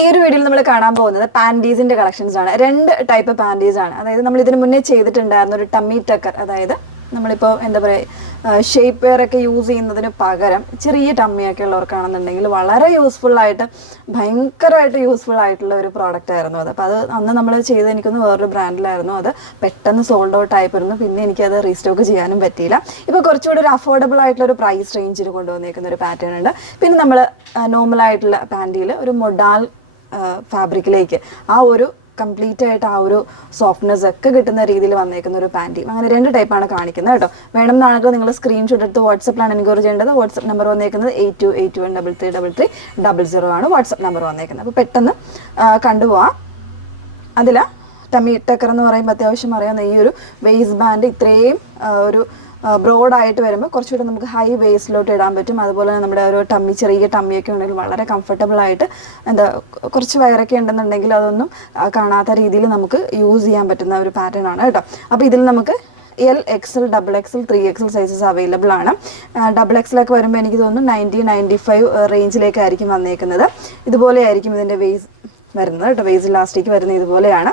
ഈ ഒരു വീഡിയോയിൽ നമ്മൾ കാണാൻ പോകുന്നത് പാൻറ്റീസിന്റെ കളക്ഷൻസ് ആണ്. രണ്ട് ടൈപ്പ് പാൻറ്റീസ് ആണ്. അതായത് നമ്മൾ ഇതിന് മുന്നേ ചെയ്തിട്ടുണ്ടായിരുന്ന ഒരു ടമ്മി ടക്കർ, അതായത് നമ്മളിപ്പോൾ എന്താ പറയുക ഷേപ്പ് വെയർ ഒക്കെ യൂസ് ചെയ്യുന്നതിന് പകരം ചെറിയ ടമ്മിയൊക്കെ ഉള്ളവർക്കാണെന്നുണ്ടെങ്കിൽ വളരെ യൂസ്ഫുൾ ആയിട്ട് ഭയങ്കരമായിട്ട് യൂസ്ഫുൾ ആയിട്ടുള്ള ഒരു പ്രോഡക്റ്റ് ആയിരുന്നു അത്. അപ്പോൾ അത് അന്ന് നമ്മൾ ചെയ്ത് എനിക്കൊന്ന് വേറൊരു ബ്രാൻഡിലായിരുന്നു. അത് പെട്ടെന്ന് സോൾഡ് ഔട്ട് ആയിരുന്നു. പിന്നെ എനിക്കത് റീസ്റ്റോക്ക് ചെയ്യാനും പറ്റിയില്ല. ഇപ്പോൾ കുറച്ചുകൂടി ഒരു അഫോർഡബിൾ ആയിട്ടുള്ള ഒരു പ്രൈസ് റേഞ്ചിൽ കൊണ്ടുവന്നേക്കുന്ന ഒരു പാറ്റേൺ ഉണ്ട്. പിന്നെ നമ്മൾ നോർമൽ ആയിട്ടുള്ള പാൻറ്റിയിൽ ഒരു മൊഡാൽ ഫാബ്രിക്കിലേക്ക് ആ ഒരു കംപ്ലീറ്റ് ആയിട്ട് ആ ഒരു സോഫ്റ്റ്നെസ് ഒക്കെ കിട്ടുന്ന രീതിയിൽ വന്നേക്കുന്ന ഒരു പാൻറ്റി. അങ്ങനെ രണ്ട് ടൈപ്പാണ് കാണിക്കുന്നത് കേട്ടോ. വേണമെന്നാണെങ്കിൽ നിങ്ങൾ സ്ക്രീൻഷോട്ട് എടുത്ത് വാട്സപ്പിലാണ് എൻക്വയറി ചെയ്യേണ്ടത്. വാട്സപ്പ് നമ്പർ വന്നേക്കുന്നത് 8281333300 ആണ് വാട്സപ്പ് നമ്പർ വന്നേക്കുന്നത്. അപ്പോൾ പെട്ടെന്ന് കണ്ടുപോവാം. അതിൽ ടമ്മി ടക്കർ എന്ന് പറയുമ്പോൾ അത്യാവശ്യം അറിയാവുന്ന ഈ ഒരു വേസ്റ്റ് ബാൻഡ് ഇത്രയും ഒരു ബ്രോഡായിട്ട് വരുമ്പോൾ കുറച്ചുകൂടി നമുക്ക് ഹൈ വേസ്റ്റിലോട്ട് ഇടാൻ പറ്റും. അതുപോലെ നമ്മുടെ ഒരു ടമ്മി ചെറിയ ടമ്മിയൊക്കെ ഉണ്ടെങ്കിൽ വളരെ കംഫർട്ടബിൾ ആയിട്ട് കുറച്ച് വയറൊക്കെ ഉണ്ടെന്നുണ്ടെങ്കിൽ അതൊന്നും കാണാത്ത രീതിയിൽ നമുക്ക് യൂസ് ചെയ്യാൻ പറ്റുന്ന ഒരു പാറ്റേൺ ആണ് കേട്ടോ. അപ്പോൾ ഇതിൽ നമുക്ക് L XL double XL 3XL sizes available ആണ്. ഡബിൾ എക്സലൊക്കെ വരുമ്പോൾ എനിക്ക് തോന്നുന്നു 90-95 റേഞ്ചിലേക്കായിരിക്കും വന്നേക്കുന്നത്. ഇതുപോലെ ആയിരിക്കും ഇതിൻ്റെ വേസ് വരുന്നത് കേട്ടോ. വേസ് ലാസ്റ്റിക്ക് വരുന്നത് ഇതുപോലെയാണ്,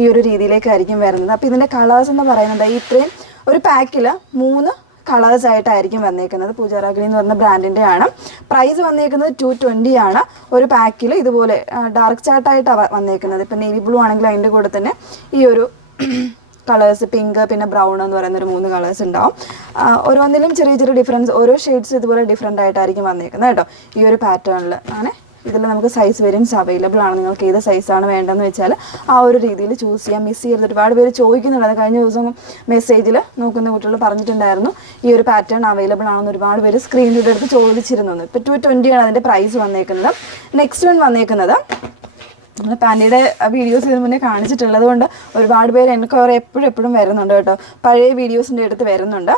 ഈ ഒരു രീതിയിലേക്കായിരിക്കും വരുന്നത്. അപ്പോൾ ഇതിൻ്റെ കളേഴ്സ് എന്ന് പറയുന്നത് ഇത്രയും ഒരു പാക്കിൽ 3 കളേഴ്സ് ആയിട്ടായിരിക്കും വന്നേക്കുന്നത്. പൂജാരാഗിണി എന്ന് പറഞ്ഞ ബ്രാൻഡിൻ്റെ ആണ്. പ്രൈസ് വന്നേക്കുന്നത് 220 ആണ്. ഒരു പാക്കിൽ ഇതുപോലെ ഡാർക്ക് ചാർട്ടായിട്ടാണ് വന്നേക്കുന്നത്. ഇപ്പം നേവി ബ്ലൂ ആണെങ്കിൽ അതിൻ്റെ കൂടെ തന്നെ ഈ ഒരു കളേഴ്സ് പിങ്ക് പിന്നെ ബ്രൗൺ എന്ന് പറയുന്ന ഒരു 3 കളേഴ്സ് ഉണ്ടാവും. ഓരോന്നിലും ചെറിയ ചെറിയ ഡിഫറൻസ്, ഓരോ ഷെയ്ഡ്സ് ഇതുപോലെ ഡിഫറെൻ്റ് ആയിട്ടായിരിക്കും വന്നേക്കുന്നത് കേട്ടോ. ഈ ഒരു പാറ്റേണിൽ ആണ്. ഇതിൽ നമുക്ക് സൈസ് വേരിയൻസ് അവൈലബിൾ ആണ്. നിങ്ങൾക്ക് ഏത് സൈസാണ് വേണ്ടതെന്ന് വെച്ചാൽ ആ ഒരു രീതിയിൽ ചൂസ് ചെയ്യാം. മിസ് ചെയ്ത് ഒരുപാട് പേര് ചോദിക്കുന്നുണ്ട്. അത് കഴിഞ്ഞ ദിവസം മെസ്സേജിൽ നോക്കുന്ന കുട്ടികൾ പറഞ്ഞിട്ടുണ്ടായിരുന്നു ഈ ഒരു പാറ്റേൺ അവൈലബിൾ ആണെന്ന് ഒരുപാട് പേര് സ്ക്രീനിൻ്റെ അടുത്ത് ചോദിച്ചിരുന്നു. ഇപ്പോൾ 220 ആണ് അതിൻ്റെ പ്രൈസ് വന്നേക്കുന്നത്. നെക്സ്റ്റ് വൺ വന്നേക്കുന്നത് നമ്മൾ പാൻറ്റിയുടെ വീഡിയോസ് ഇതിന് മുന്നേ കാണിച്ചിട്ടുള്ളത് കൊണ്ട് ഒരുപാട് പേര് എനിക്ക് എപ്പോഴും വരുന്നുണ്ട് കേട്ടോ. പഴയ വീഡിയോസിൻ്റെ അടുത്ത് വരുന്നുണ്ട്.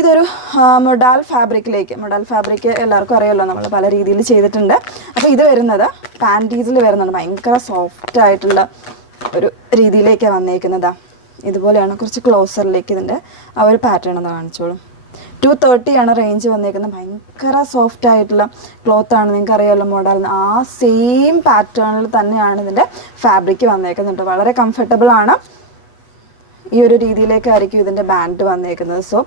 ഇതൊരു മൊഡാൽ ഫാബ്രിക്കിലേക്ക്, മൊഡാൽ ഫാബ്രിക് എല്ലാവർക്കും അറിയാമല്ലോ, നമ്മൾ പല രീതിയിൽ ചെയ്തിട്ടുണ്ട്. അപ്പോൾ ഇത് വരുന്നത് പാൻറ്റീസിൽ വരുന്നുണ്ട്. ഭയങ്കര സോഫ്റ്റ് ആയിട്ടുള്ള ഒരു രീതിയിലേക്കാണ് വന്നേക്കുന്നത്. ഇതുപോലെയാണ്. കുറച്ച് ക്ലോസറിലേക്ക് ഇതിൻ്റെ ആ ഒരു പാറ്റേൺ ഒന്ന് കാണിച്ചോളും. 230 ആണ് റേഞ്ച് വന്നേക്കുന്നത്. ഭയങ്കര സോഫ്റ്റ് ആയിട്ടുള്ള ക്ലോത്താണ്. നിങ്ങൾക്ക് അറിയാമല്ലോ മോഡൽ. ആ സെയിം പാറ്റേണിൽ തന്നെയാണ് ഇതിൻ്റെ ഫാബ്രിക് വന്നേക്കുന്നുണ്ട്. വളരെ കംഫർട്ടബിൾ ആണ്. ഈ ഒരു രീതിയിലേക്കായിരിക്കും ഇതിൻ്റെ ബാൻഡ് വന്നേക്കുന്നത്. സോ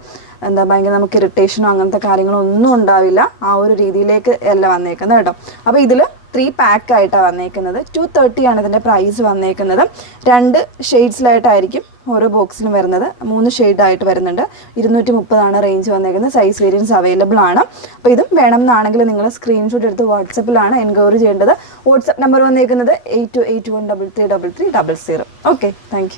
ഭയങ്കര നമുക്ക് ഇറിറ്റേഷനോ അങ്ങനത്തെ കാര്യങ്ങളോ ഒന്നും ഉണ്ടാവില്ല. ആ ഒരു രീതിയിലേക്ക് അല്ല വന്നേക്കുന്നത് കേട്ടോ. അപ്പോൾ ഇതിൽ 3 പാക്ക് ആയിട്ടാണ് വന്നേക്കുന്നത്. 230 ആണ് ഇതിൻ്റെ പ്രൈസ് വന്നേക്കുന്നത്. 2 ഷെയ്ഡ്സിലായിട്ടായിരിക്കും ഓരോ ബോക്സിലും വരുന്നത്. 3 ഷെയ്ഡായിട്ട് വരുന്നുണ്ട്. 230 ആണ് റേഞ്ച് വന്നേക്കുന്നത്. സൈസ് വേരിയൻസ് അവൈലബിൾ ആണ്. അപ്പോൾ ഇതും വേണമെന്നാണെങ്കിൽ നിങ്ങൾ സ്ക്രീൻഷോട്ട് എടുത്ത് വാട്സപ്പിലാണ് എൻക്വയറി ചെയ്യേണ്ടത്. വാട്സപ്പ് നമ്പർ വന്നേക്കുന്നത് 8281333300. Okay, thank you.